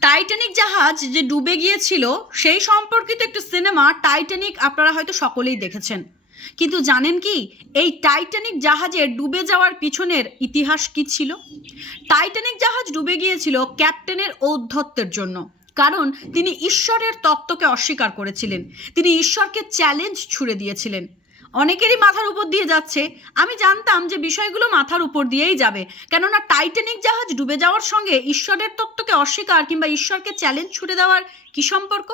Titanic জাহাজ যে ডুবে গিয়েছিল, সেই সম্পর্কিত একটি সিনেমা টাইটানিক আপনারা হয়তো সকলেই দেখেছেন। কিন্তু জানেন কি, এই টাইটানিক জাহাজের ডুবে যাওয়ার পিছনের ইতিহাস কি ছিল? টাইটানিক জাহাজ ডুবে গিয়েছিল ক্যাপ্টেনের ঔদ্ধত্যের জন্য। কারণ তিনি ঈশ্বরের তত্ত্বকে অস্বীকার করেছিলেন। তিনি ঈশ্বরকে চ্যালেঞ্জ ছুড়ে দিয়েছিলেন। অনেকেরই মাথার উপর দিয়ে যাচ্ছে। আমি জানতাম যে বিষয়গুলো মাথার উপর দিয়েই যাবে। কেননা টাইটানিক জাহাজ ডুবে যাওয়ার সঙ্গে ঈশ্বরের তত্ত্বকে অস্বীকার কিংবা ঈশ্বরকে চ্যালেঞ্জ ছুটে দেওয়ার কি সম্পর্ক?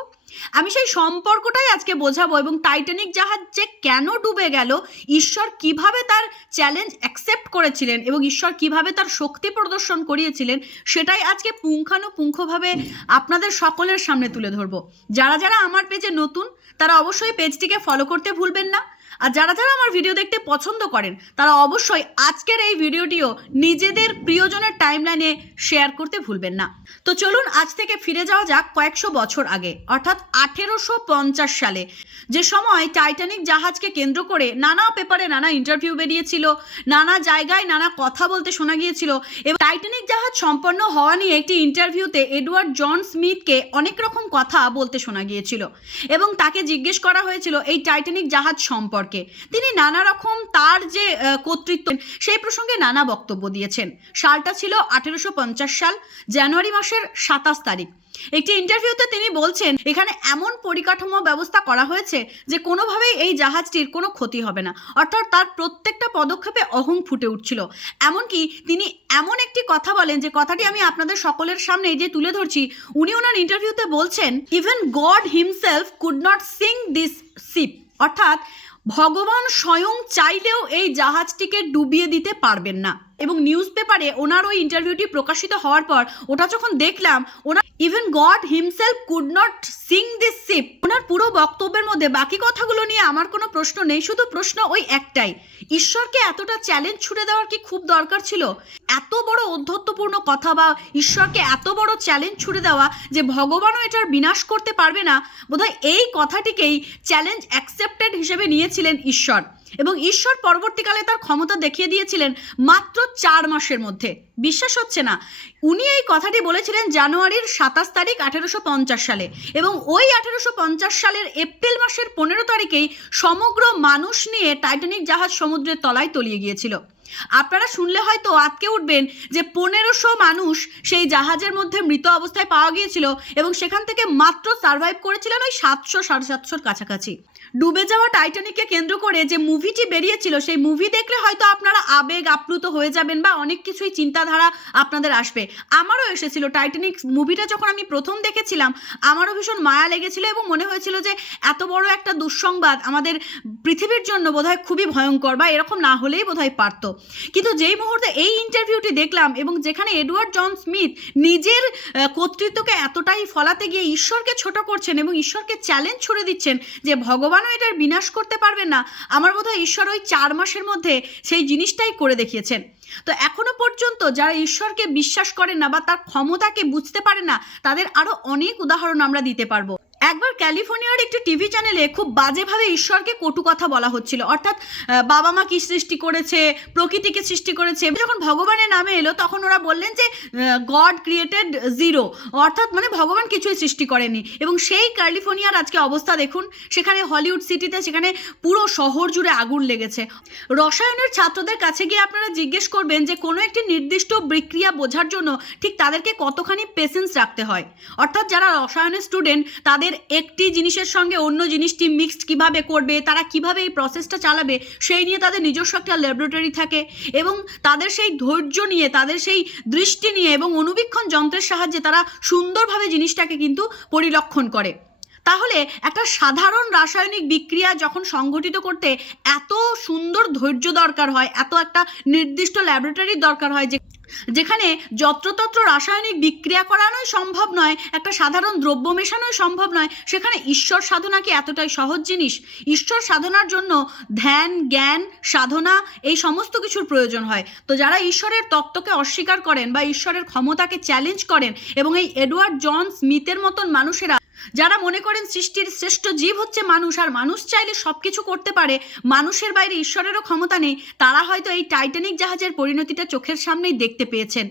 আমি সেই সম্পর্কটাই আজকে বোঝাবো এবং টাইটানিক জাহাজ যে কেন ডুবে গেল, ঈশ্বর কীভাবে তার চ্যালেঞ্জ অ্যাকসেপ্ট করেছিলেন এবং ঈশ্বর কীভাবে তার শক্তি প্রদর্শন করিয়েছিলেন, সেটাই আজকে পুঙ্খানুপুঙ্খভাবে আপনাদের সকলের সামনে তুলে ধরবো। যারা যারা আমার পেজে নতুন, তারা অবশ্যই পেজটিকে ফলো করতে ভুলবেন না। আর যারা যারা আমার ভিডিও দেখতে পছন্দ করেন, তারা অবশ্যই আজকের এই ভিডিওটিও নিজেদের প্রিয়জনের টাইমলাইনে শেয়ার করতে ভুলবেন না। তো চলুন আজ থেকে ফিরে যাওয়া যাক কয়েকশো বছর আগে, অর্থাৎ আঠেরোশো পঞ্চাশ সালে। যে সময় টাইটানিক জাহাজকে কেন্দ্র করে নানা পেপারে নানা ইন্টারভিউ বেরিয়েছিল, নানা জায়গায় নানা কথা বলতে শোনা গিয়েছিল এবং টাইটানিক জাহাজ সম্পন্ন হওয়া নিয়ে একটি ইন্টারভিউতে এডওয়ার্ড জন স্মিথকে অনেক রকম কথা বলতে শোনা গিয়েছিল এবং তাকে জিজ্ঞেস করা হয়েছিল, এই টাইটানিক জাহাজ সম্পর্কে? তিনি নানা রকম তার যে কর্তৃত্ব, সেই প্রসঙ্গে নানা বক্তব্য দিয়েছেন। সালটা ছিল আঠেরোশো সাল, জানুয়ারি মাসের সাতাশ তারিখ। একটি ইন্টারভিউতে তিনি বলছেন, এখানে এমন পরিকাঠামো ব্যবস্থা করা হয়েছে যে কোনোভাবেই এই জাহাজটির কোনো ক্ষতি হবে না। অর্থাৎ তার প্রত্যেকটা পদক্ষেপে অহং ফুটে উঠছিল। এমনকি তিনি এমন একটি কথা বলেন, যে কথাটি আমি আপনাদের সকলের সামনে যে তুলে ধরছি, উনি ওনার ইন্টারভিউতে বলছেন even God himself could not sink this ship অর্থাৎ ভগবান স্বয়ং চাইলেও এই জাহাজটিকে ডুবিয়ে দিতে পারবেন না। এবং নিউজ পেপারে ওনার ওই ইন্টারভিউটি প্রকাশিত হওয়ার পর ওটা যখন দেখলাম, ওনার even God himself could not sink this ship ওনার পুরো বক্তব্যের মধ্যে বাকি কথাগুলো নিয়ে আমার কোনো প্রশ্ন নেই, শুধু প্রশ্ন ওই একটাই, ঈশ্বরকে এতটা চ্যালেঞ্জ ছুড়ে দেওয়ার কি খুব দরকার ছিল? এত বড় অধ্যত্বপূর্ণ কথা বা ঈশ্বরকে এত বড় চ্যালেঞ্জ ছুড়ে দেওয়া যে ভগবানও এটার বিনাশ করতে পারবে না, বোধহয় এই কথাটিকেই চ্যালেঞ্জ অ্যাকসেপ্টেড হিসেবে নিয়েছিলেন ঈশ্বর। এবং ঈশ্বর পরবর্তীকালে তার ক্ষমতা দেখিয়ে দিয়েছিলেন মাত্র চার মাসের মধ্যে। বিশ্বাস হচ্ছে না। উনি এই কথাটি বলেছিলেন জানুয়ারির সাতাশ তারিখ আঠেরোশো পঞ্চাশ সালে এবং ওই আঠেরোশো পঞ্চাশ সালের এপ্রিল মাসের পনেরো তারিখেই সমগ্র মানুষ নিয়ে টাইটানিক জাহাজ সমুদ্রের তলায় তলিয়ে গিয়েছিল। আপনারা শুনলে হয়তো আটকে উঠবেন যে পনেরোশো মানুষ সেই জাহাজের মধ্যে মৃত অবস্থায় পাওয়া গিয়েছিল এবং সেখান থেকে মাত্র সার্ভাইভ করেছিলেন ওই সাতশো, সাড়ে সাতশোর কাছাকাছি। ডুবে যাওয়া টাইটানিককে কেন্দ্র করে যে মুভিটি বেরিয়েছিল, সেই মুভি দেখলে হয়তো আপনারা আবেগ আপ্লুত হয়ে যাবেন বা অনেক কিছুই চিন্তাধারা আপনাদের আসবে। আমারও এসেছিল টাইটানিক মুভিটা যখন আমি প্রথম দেখেছিলাম, আমারও ভীষণ মায়া লেগেছিল এবং মনে হয়েছিল যে এত বড় একটা দুঃসংবাদ আমাদের পৃথিবীর জন্য বোধহয় খুবই ভয়ঙ্কর বা এরকম না হলেই বোধহয় পারত। কিন্তু যেই মুহূর্তে এই ইন্টারভিউটি দেখলাম এবং যেখানে এডওয়ার্ড জন স্মিথ নিজের কর্তৃত্বকে এতটাই ফলাতে গিয়ে ঈশ্বরকে ছোট করছেন এবং ঈশ্বরকে চ্যালেঞ্জ ছুড়ে দিচ্ছেন যে ভগবানও এটার বিনাশ করতে পারবেন না, আমার বোধহয় ঈশ্বর ওই চার মাসের মধ্যে সেই জিনিসটাই করে দেখিয়েছেন। তো এখনও পর্যন্ত যারা ঈশ্বরকে বিশ্বাস করেন না বা তার ক্ষমতাকে বুঝতে পারে না, তাদের আরও অনেক উদাহরণ আমরা দিতে পারব। একবার ক্যালিফোর্নিয়ার একটি টিভি চ্যানেলে খুব বাজেভাবে ঈশ্বরকে কটু কথা বলা হচ্ছিল। অর্থাৎ বাবা মা কি সৃষ্টি করেছে প্রকৃতিকে সৃষ্টি করেছে যখন ভগবানের নামে এলো, তখন ওরা বললেন যে গড ক্রিয়েটেড জিরো অর্থাৎ মানে ভগবান কিছুই সৃষ্টি করেনি এবং সেই ক্যালিফোর্নিয়ার আজকে অবস্থা দেখুন, সেখানে হলিউড সিটিতে, সেখানে পুরো শহর জুড়ে আগুন লেগেছে। রসায়নের ছাত্রদের কাছে গিয়ে আপনারা জিজ্ঞেস করবেন যে, কোনো একটি নির্দিষ্ট বিক্রিয়া বোঝার জন্য ঠিক তাদেরকে কতখানি পেশেন্স রাখতে হয়? অর্থাৎ যারা রসায়নের স্টুডেন্ট তাদের একটি জিনিসের সঙ্গে অন্য জিনিসটি মিক্সড কীভাবে করবে, তারা কীভাবে এই প্রসেসটা চালাবে, সেই নিয়ে তাদের নিজস্ব একটা ল্যাবরেটরি থাকে এবং তাদের সেই ধৈর্য নিয়ে, তাদের সেই দৃষ্টি নিয়ে এবং অনুবীক্ষণ যন্ত্রের সাহায্যে তারা সুন্দরভাবে জিনিসটাকে কিন্তু পরিলক্ষণ করে। তাহলে একটা সাধারণ রাসায়নিক বিক্রিয়া যখন সংগঠিত করতে এত সুন্দর ধৈর্য দরকার হয়, এত একটা নির্দিষ্ট ল্যাবরেটরির দরকার হয় যে যেখানে যত্রতত্র রাসায়নিক বিক্রিয়া করানোই সম্ভব নয়, একটা সাধারণ দ্রব্য মেশানোই সম্ভব নয়, সেখানে ঈশ্বর সাধনা কি এতটাই সহজ জিনিস? ঈশ্বর সাধনার জন্য ধ্যান, জ্ঞান, সাধনা এই সমস্ত কিছুর প্রয়োজন হয়। তো যারা ঈশ্বরের তত্ত্বকে অস্বীকার করেন বা ঈশ্বরের ক্ষমতাকে চ্যালেঞ্জ করেন এবং এই এডওয়ার্ড জন স্মিথের মতন মানুষেরা যারা মনে করেন সৃষ্টির শ্রেষ্ঠ জীব হচ্ছে মানুষ, আর মানুষ চাইলে সব কিছু করতে পারে, মানুষের বাইরে ঈশ্বরেরও ক্ষমতা নেই, তারা হয়তো এই টাইটানিক জাহাজের পরিণতিটা চোখের সামনেই দেখতে পেয়েছেন।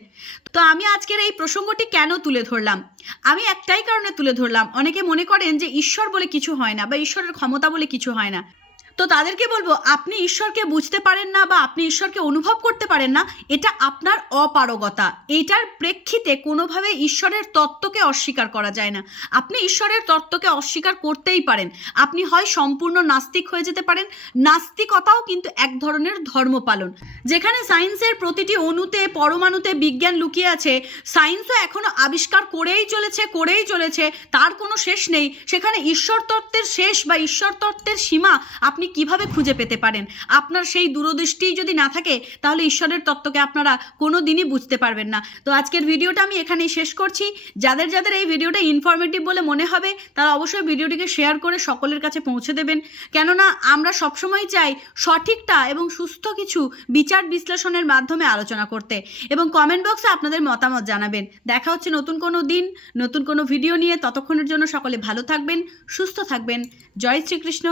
তো আমি আজকের এই প্রসঙ্গটি কেন তুলে ধরলাম? আমি একটাই কারণে তুলে ধরলাম। অনেকে মনে করেন যে ঈশ্বর বলে কিছু হয় না বা ঈশ্বরের ক্ষমতা বলে কিছু হয় না। তো তাদেরকে বলব, আপনি ঈশ্বরকে বুঝতে পারেন না বা আপনি ঈশ্বরকে অনুভব করতে পারেন না, এটা আপনার অপারগতা। এইটার প্রেক্ষিতে কোনোভাবে ঈশ্বরের তত্ত্বকে অস্বীকার করা যায় না। আপনি ঈশ্বরের তত্ত্বকে অস্বীকার করতেই পারেন। আপনি হয় সম্পূর্ণ নাস্তিক হয়ে যেতে পারেন, নাস্তিকতাও কিন্তু এক ধরনের ধর্ম পালন। যেখানে সায়েন্সের প্রতিটি অণুতে, পরমাণুতে বিজ্ঞান লুকিয়ে আছে, সায়েন্সও এখনও আবিষ্কার করেই চলেছে করেই চলেছে, তার কোনো শেষ নেই। সেখানে ঈশ্বর তত্ত্বের শেষ বা ঈশ্বর তত্ত্বের সীমা আপনি কীভাবে খুঁজে পেতে পারেন? আপনার সেই দূরদৃষ্টি যদি না থাকে, তাহলে ঈশ্বরের তত্ত্বকে আপনারা কোনো দিনই বুঝতে পারবেন না। তো আজকের ভিডিওটা আমি এখানেই শেষ করছি। যাদের যাদের এই ভিডিওটা ইনফরমেটিভ বলে মনে হবে, তারা অবশ্যই ভিডিওটিকে শেয়ার করে সকলের কাছে পৌঁছে দেবেন। কেননা, আমরা সবসময় চাই সঠিকটা এবং সুস্থ কিছু বিচার বিশ্লেষণের মাধ্যমে আলোচনা করতে। এবং কমেন্ট বক্সে আপনাদের মতামত জানাবেন। দেখা হচ্ছে নতুন কোনো দিন, নতুন কোনো ভিডিও নিয়ে। ততক্ষণের জন্য সকলে ভালো থাকবেন, সুস্থ থাকবেন। জয় শ্রীকৃষ্ণ।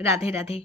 রাধে রাধে।